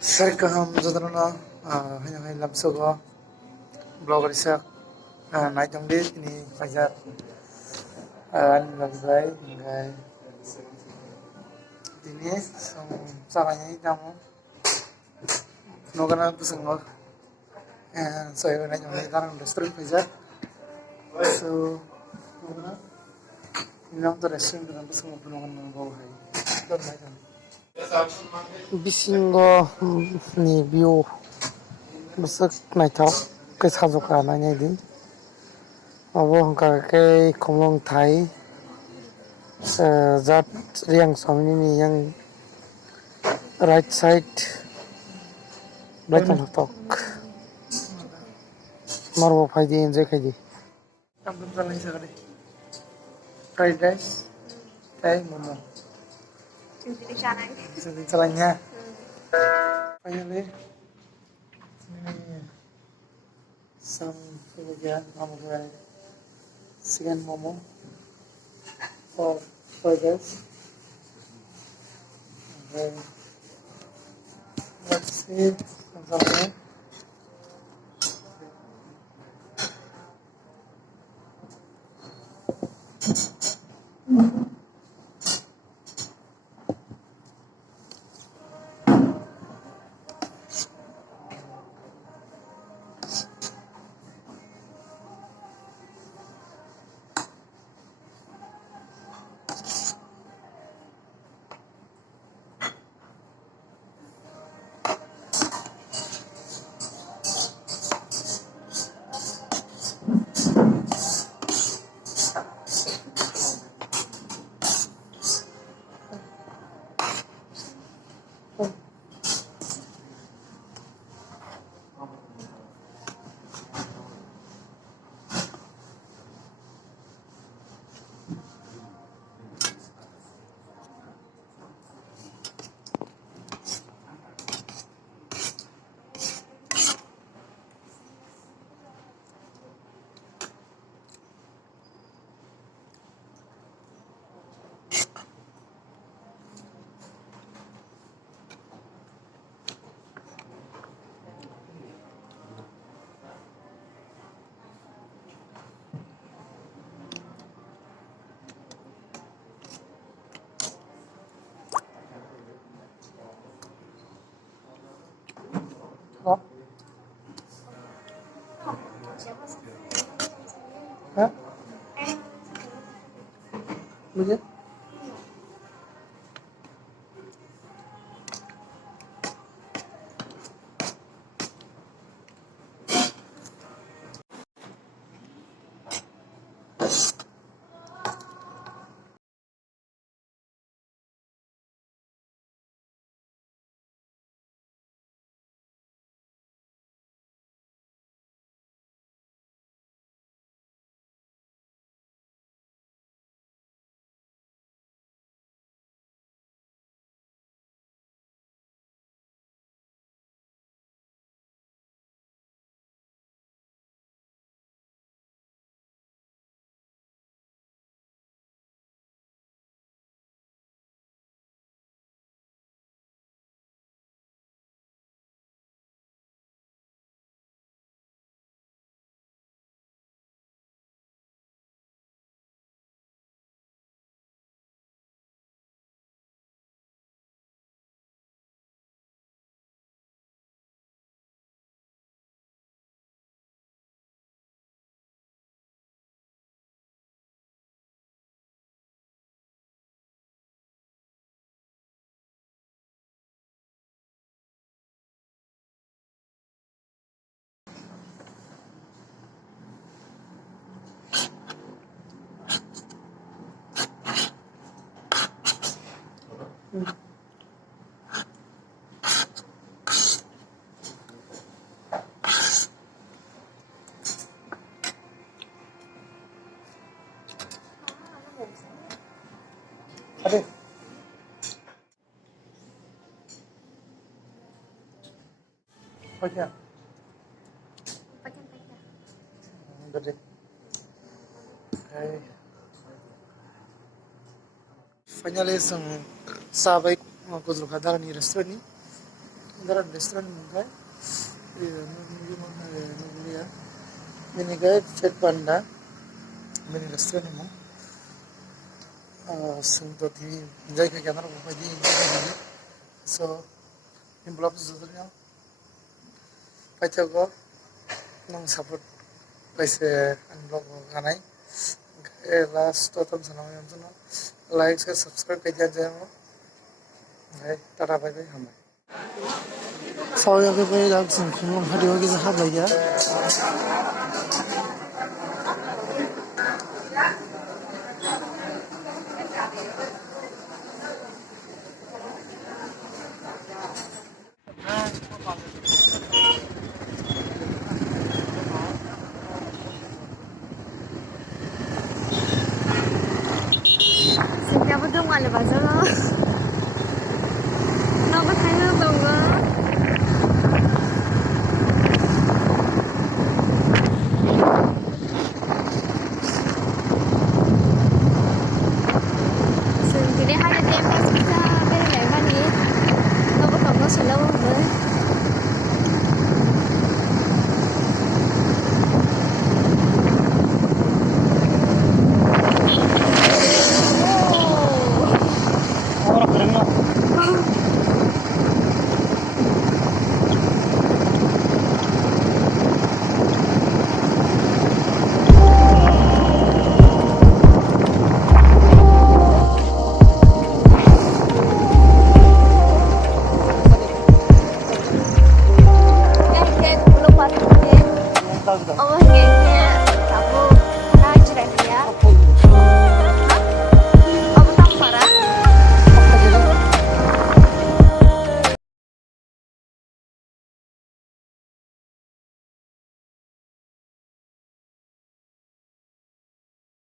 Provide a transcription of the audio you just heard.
Sarkaham Jodrona, Hanyangai Lamsogo, Blogger Sak, Night on Day, ini Fajar, Nagzai, Ngai, ini, Saranya Itamu, Nogana Pusango, and so I went on the restaurant Fajar. So, Nogana, the restaurant, and Pusango Punogan go high. Don't like them. Bisingo ni view besok naithok ke sajoka nainai di abo hongka ke khomlong thai jat riang samni ni yang right side right on tok marbo phaidi enjoy khaidi amdum jalai sagade fried rice thai momo sini jalanya finally some again pomegranate chicken momo for fried rice. And then let's see something. Huh? Huh? मुझे अरे क्या गरे finally some sabai kuzul khadar ni restaurant ni There are restaurant Mumbai. Nugulia. Mini guide Fat Panda. Mini restaurant mo. Sento di enjoy ke kamera Mumbai di. So in blog zudunya. Paitha go nang support paise an blog kanai. Last totam sanam yam suno. Like share subscribe ke jaye mo. Hai tata bye bye hamai. Sawyaki bai dak sing khumlong hadiwa gi ha bai ya. Xin chào các bạn đã bắt đầu nó có thấy